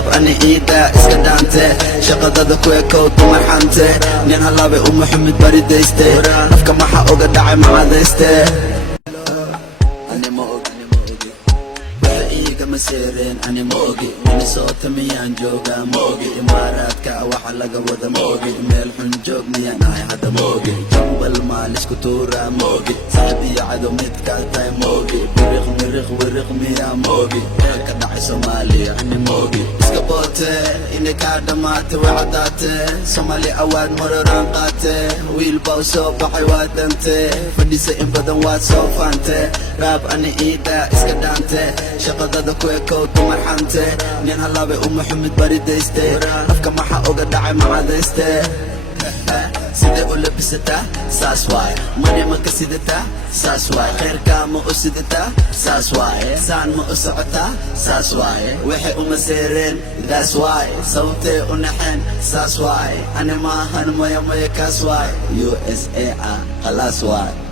raab ani iida iska dhaante shaqadada ku ekow dumar xante nin halaabay u maxamed baridayste afka maxa oga dhacay macadayste مسيرين أنا موجي من صوت ميان جوجا موجي إمارات كأوح لقى وذا موجي ملحن جوج ميان هاي هذا موجي جنب المالش كتورة موجي صاحبي عدو متكالتاي موجي برغم ورغم موجي كدعي سومالي أنا موجي اسكبوتي إني كادماتي وعداتي سومالي أواد مرران قاتي ويل باوسو بحي وادنتي فديسي إن بدن واد سوفانتي راب أنا إيدا اسكدانتي شقدة كويكو dumar xante nin halaabay u maxamed baridayste afka maxa oga dhacay macadayste sidee u labisataa saas waay mani ma ka sidataa saas waay khayrkaa ma u sidataa saas waay saan ma u socotaa saas waay waxay uma seereen daas waay sababtay u naxeen saas waay ani maahan maya kaas waay USA khalaas waay